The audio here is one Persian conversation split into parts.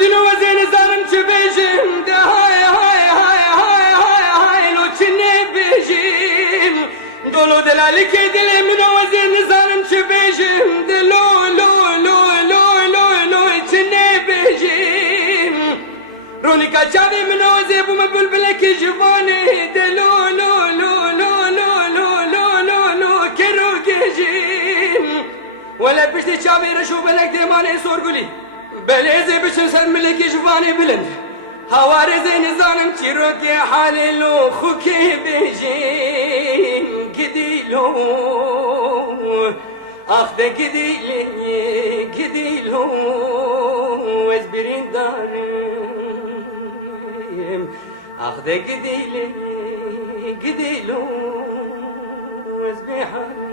گودین و زین زارم چه بیشم ده های های های های های های لو چه نبیشم دلو دلالی که دل من و زین زارم چه بیشم دلو لو لو لو لو لو چه نبیشم رونیکا چاوی من و زیبو مبلبل که جوانی دلو لو لو لو لو لو لو لو لو کرو گیشم ولا بشتی چاوی رشو بلک دیمانه سورگولی بليزي بشن سر ملكي جواني بلند هواري زي نظام تيروكي حالي لو خوكي بيجين قديلو اخذ قديلي قديلو وزبرين دارم اخذ قديلي قديلو وزبحان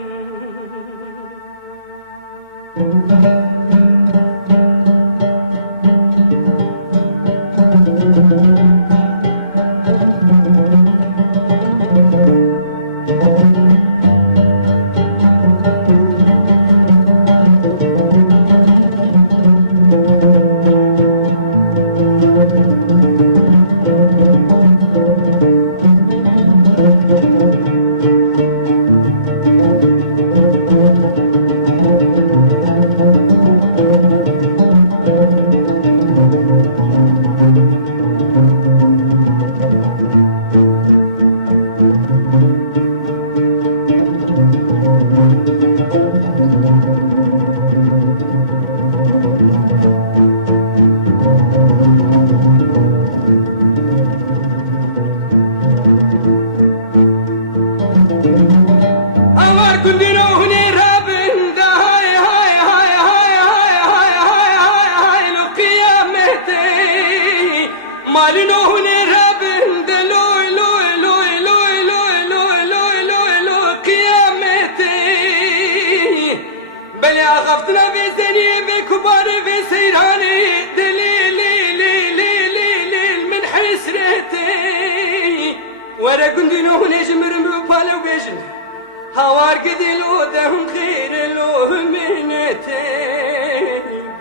هوار قديلو دهم خير له منتي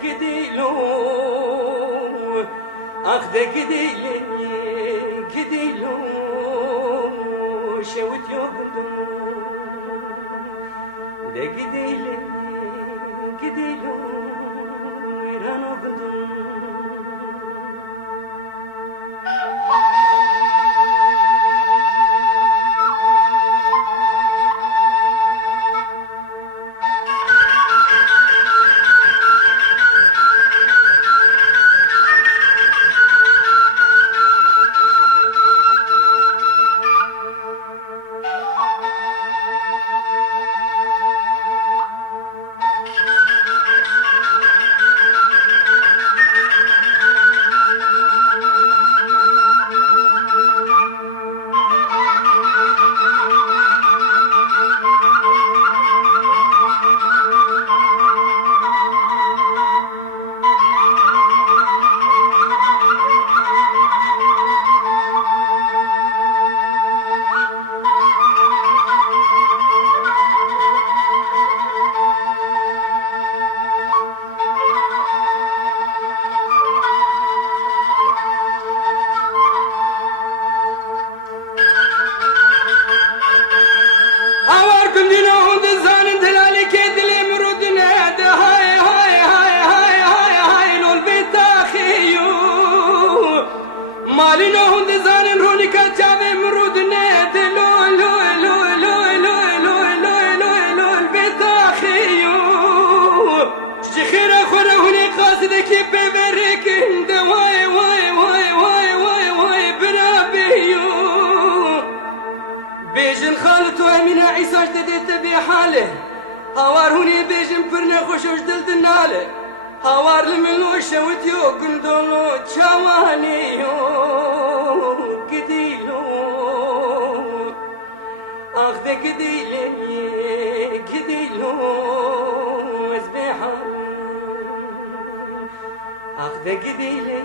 قديلو اخذ قديلي قديلو شوت يوبدو ده قديلي قديلو يرانو بدو هوار هوني بيجم فرنا خوشوش دل دناله هوار لملو شوت يو كندولو تشواني يو قديلو اخذ قديلي قديلو ازبحان اخذ قديلي